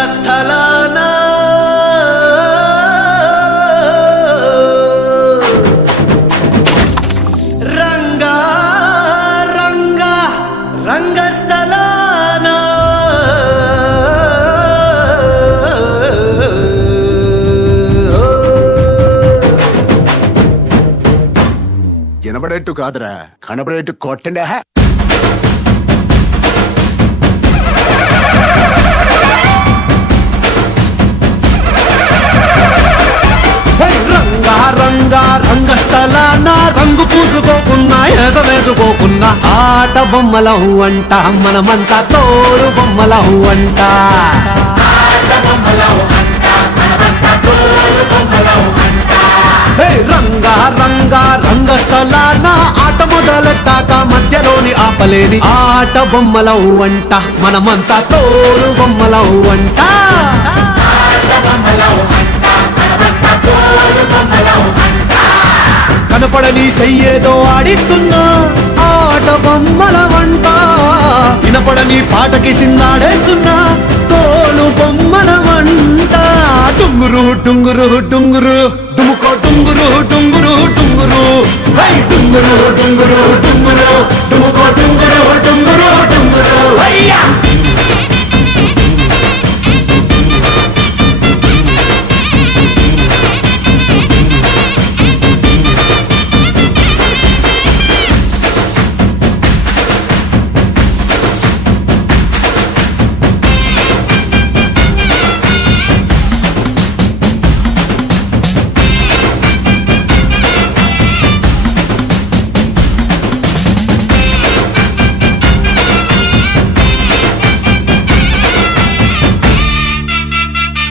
రంగస్థలాన రంగా రంగా రంగస్థలాన వినబడేట్టు కాదురా, కనబడేట్టు కొట్టండి. రంగా రంగా రంగస్థలాన రంగు పూసుకోకున్నా ఏస వేసుకోకున్నా ఆట బొమ్మలహు అంట మనమంతా తోడు బొమ్మలహు అంట. రంగా రంగా రంగస్థలాన ఆట మొదలెట్టాక మధ్యలోని ఆపలేని ఆట బొమ్మలహు అంట మనమంతా తోడు బొమ్మలహు అంట. కనపడని చెయ్యేదో ఆడిస్తున్నా ఆట బొమ్మల వంట, వినపడని పాటకి సిందాడేస్తున్నా తోలు బొమ్మల వంట. టుంగురు టుంగురు టుంగురు డుముకో టుంగురు టుంగురు టుంగురు టుంగురు టుంగురు టుంగురు డుముకో టుంగురు టుంగురు టుంగురు.